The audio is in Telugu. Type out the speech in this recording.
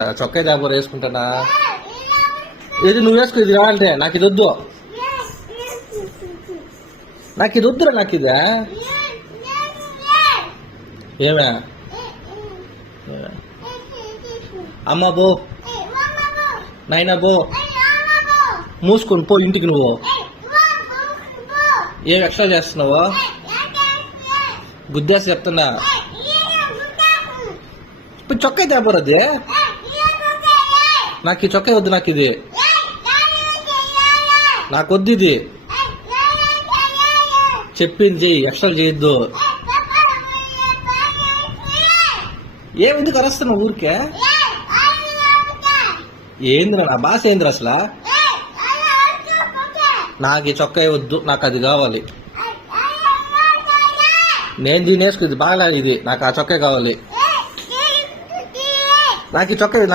చొక్కా దాబోరు వేసుకుంటానా? ఇది నువ్వు వేసుకో, ఇది కావాలంటే నాకు ఇది వద్దు, నాకు ఇది వద్దురా, నాకు ఇదా ఏమే అమ్మ బో, నాయనా బో, మూసుకొని పో ఇంటికి. నువ్వు ఏం ఎక్స్ట్రా చేస్తున్నావు? గుద్దేసి చెప్తున్నా. ఇప్పుడు చొక్కా తేపోరు అది, నాకు ఈ చొక్కా వద్దు, నాకు ఇది నాకు వద్దు, ఇది చెప్పింది చెయ్యి, ఎక్స్ట్రా చేయొద్దు. ఏమిందుకు అరుస్తున్నావు ఊరికే? ఏందిరా నా భాష ఏందిరా అసలు? నాకు ఈ చొక్కా వద్దు, నాకు అది కావాలి. నేను దీని వేసుకు, ఇది బాగా ఇది, నాకు ఆ చొక్కా కావాలి. నాకు ఈ చొక్కా